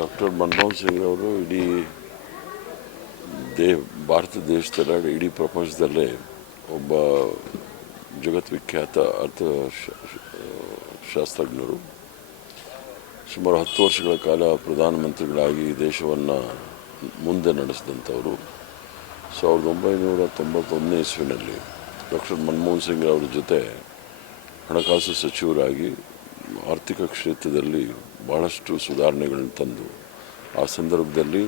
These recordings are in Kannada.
ಡಾಕ್ಟರ್ ಮನಮೋಹನ್ ಸಿಂಗ್ ಅವರು ಇಡೀ ದೇ ಭಾರತ ದೇಶದಲ್ಲ ಇಡೀ ಪ್ರಪಂಚದಲ್ಲೇ ಒಬ್ಬ ಜಗದ್ವಿಖ್ಯಾತ ಅರ್ಥ ಶಾಸ್ತ್ರಜ್ಞರು. ಸುಮಾರು ಹತ್ತು ವರ್ಷಗಳ ಕಾಲ ಪ್ರಧಾನಮಂತ್ರಿಗಳಾಗಿ ದೇಶವನ್ನು ಮುಂದೆ ನಡೆಸಿದಂಥವರು. ಸಾವಿರದ ಒಂಬೈನೂರ ತೊಂಬತ್ತೊಂದನೇ ಇಸ್ವಿನಲ್ಲಿ ಡಾಕ್ಟರ್ ಮನಮೋಹನ್ ಸಿಂಗ್ ಅವರ ಜೊತೆ ಹಣಕಾಸು ಸಚಿವರಾಗಿ ಆರ್ಥಿಕ ಕ್ಷೇತ್ರದಲ್ಲಿ ಭಾಳಷ್ಟು ಸುಧಾರಣೆಗಳನ್ನು ತಂದು ಆ ಸಂದರ್ಭದಲ್ಲಿ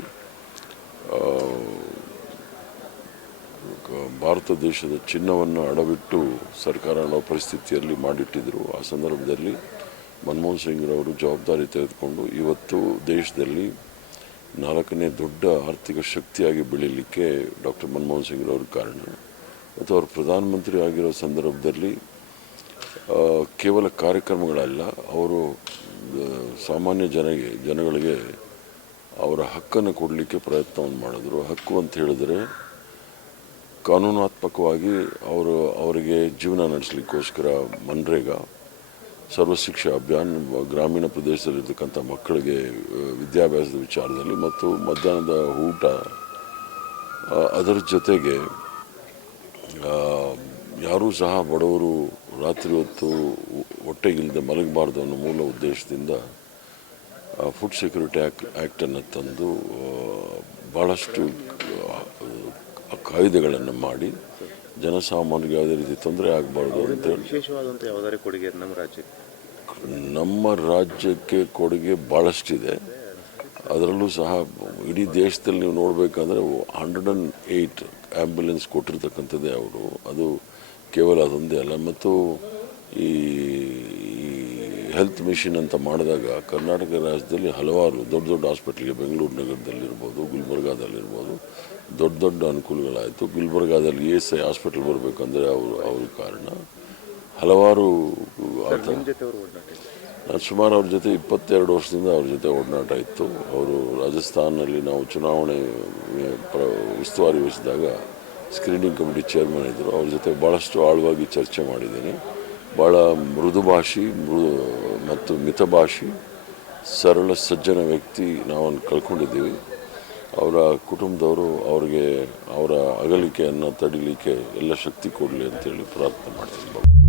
ಭಾರತ ದೇಶದ ಚಿನ್ನವನ್ನು ಅಡವಿಟ್ಟು ಸರ್ಕಾರ ಅನ್ನೋ ಪರಿಸ್ಥಿತಿಯಲ್ಲಿ ಮಾಡಿಟ್ಟಿದ್ದರು ಆ ಸಂದರ್ಭದಲ್ಲಿ ಮನಮೋಹನ್ ಸಿಂಗ್ರವರು ಜವಾಬ್ದಾರಿ ತೆಗೆದುಕೊಂಡು ಇವತ್ತು ದೇಶದಲ್ಲಿ ನಾಲ್ಕನೇ ದೊಡ್ಡ ಆರ್ಥಿಕ ಶಕ್ತಿಯಾಗಿ ಬೆಳೀಲಿಕ್ಕೆ ಡಾಕ್ಟರ್ ಮನಮೋಹನ್ ಸಿಂಗ್ರವ್ರ ಕಾರಣ. ಮತ್ತು ಅವರು ಪ್ರಧಾನಮಂತ್ರಿ ಆಗಿರೋ ಸಂದರ್ಭದಲ್ಲಿ ಕೇವಲ ಕಾರ್ಯಕ್ರಮಗಳಲ್ಲ, ಅವರು ಸಾಮಾನ್ಯ ಜನಗೆ, ಜನಗಳಿಗೆ ಅವರ ಹಕ್ಕನ್ನು ಕೊಡಲಿಕ್ಕೆ ಪ್ರಯತ್ನವನ್ನು ಮಾಡಿದ್ರು. ಹಕ್ಕು ಅಂತ ಹೇಳಿದರೆ ಕಾನೂನಾತ್ಮಕವಾಗಿ ಅವರು ಅವರಿಗೆ ಜೀವನ ನಡೆಸಲಿಕ್ಕೋಸ್ಕರ ಮನ್ರೇಗಾ, ಸರ್ವಶಿಕ್ಷಾ ಅಭಿಯಾನ, ಗ್ರಾಮೀಣ ಪ್ರದೇಶದಲ್ಲಿರ್ತಕ್ಕಂಥ ಮಕ್ಕಳಿಗೆ ವಿದ್ಯಾಭ್ಯಾಸದ ವಿಚಾರದಲ್ಲಿ ಮತ್ತು ಮಧ್ಯಾಹ್ನದ ಊಟ ಅದರ ಜೊತೆಗೆ ಯಾರೂ ಸಹ ಬಡವರು ರಾತ್ರಿ ಹೊತ್ತು ಹೊಟ್ಟೆಗಿಲ್ಲದೆ ಮಲಗಬಾರ್ದು ಅನ್ನೋ ಮೂಲ ಉದ್ದೇಶದಿಂದ ಫುಡ್ ಸೆಕ್ಯೂರಿಟಿ ಆ್ಯಕ್ ಆ್ಯಕ್ಟನ್ನು ತಂದು ಭಾಳಷ್ಟು ಕಾಯ್ದೆಗಳನ್ನು ಮಾಡಿ ಜನಸಾಮಾನ್ಯರಿಗೆ ಯಾವುದೇ ರೀತಿ ತೊಂದರೆ ಆಗಬಾರ್ದು ಅಂತೇಳಿ ವಿಶೇಷವಾದಂಥ ಯಾವುದಾದ್ರು ಕೊಡುಗೆ ನಮ್ಮ ರಾಜ್ಯಕ್ಕೆ? ನಮ್ಮ ರಾಜ್ಯಕ್ಕೆ ಕೊಡುಗೆ ಭಾಳಷ್ಟಿದೆ ಅದರಲ್ಲೂ ಸಹ ಇಡೀ ದೇಶದಲ್ಲಿ ನೀವು ನೋಡಬೇಕಂದ್ರೆ ಹಂಡ್ರೆಡ್ ಆ್ಯಂಡ್ ಏಯ್ಟ್ ಆ್ಯಂಬುಲೆನ್ಸ್ ಕೊಟ್ಟಿರ್ತಕ್ಕಂಥದ್ದೇ ಅವರು. ಅದು ಕೇವಲ ಅದೊಂದೇ ಅಲ್ಲ ಮತ್ತು ಈ ಹೆಲ್ತ್ ಮಿಷನ್ ಅಂತ ಮಾಡಿದಾಗ ಕರ್ನಾಟಕ ರಾಜ್ಯದಲ್ಲಿ ಹಲವಾರು ದೊಡ್ಡ ದೊಡ್ಡ ಹಾಸ್ಪಿಟ್ಲಿಗೆ ಬೆಂಗಳೂರು ನಗರದಲ್ಲಿರ್ಬೋದು ಗುಲ್ಬರ್ಗಾದಲ್ಲಿರ್ಬೋದು ದೊಡ್ಡ ದೊಡ್ಡ ಅನುಕೂಲಗಳಾಯಿತು. ಗುಲ್ಬರ್ಗಾದಲ್ಲಿ ಎ ಎಸ್ ಐ ಹಾಸ್ಪಿಟಲ್ ಬರಬೇಕಂದ್ರೆ ಅವರು ಅವ್ರ ಕಾರಣ. ಹಲವಾರು ನಾನು ಸುಮಾರು ಅವ್ರ ಜೊತೆ ಇಪ್ಪತ್ತೆರಡು ವರ್ಷದಿಂದ ಅವ್ರ ಜೊತೆ ಒಡನಾಟ ಇತ್ತು. ಅವರು ರಾಜಸ್ಥಾನಲ್ಲಿ ನಾವು ಚುನಾವಣೆ ಪ್ರ ಉಸ್ತುವಾರಿ ವಹಿಸಿದಾಗ ಸ್ಕ್ರೀನಿಂಗ್ ಕಮಿಟಿ ಚೇರ್ಮನ್ ಇದ್ದರು ಅವ್ರ ಜೊತೆ ಭಾಳಷ್ಟು ಆಳವಾಗಿ ಚರ್ಚೆ ಮಾಡಿದ್ದೀನಿ. ಭಾಳ ಮೃದು ಮೃದುಭಾಷಿ ಮೃದು ಮತ್ತು ಮಿತಭಾಷಿ ಸರಳ, ಸಜ್ಜನ ವ್ಯಕ್ತಿ ನಾವನ್ನು ಕಳ್ಕೊಂಡಿದ್ದೀವಿ. ಅವರ ಕುಟುಂಬದವರು ಅವ್ರಿಗೆ ಅವರ ಅಗಲಿಕೆಯನ್ನು ತಡಿಲಿಕ್ಕೆ ಎಲ್ಲ ಶಕ್ತಿ ಕೊಡಲಿ ಅಂತೇಳಿ ಪ್ರಾರ್ಥನೆ ಮಾಡ್ತೀನಿ.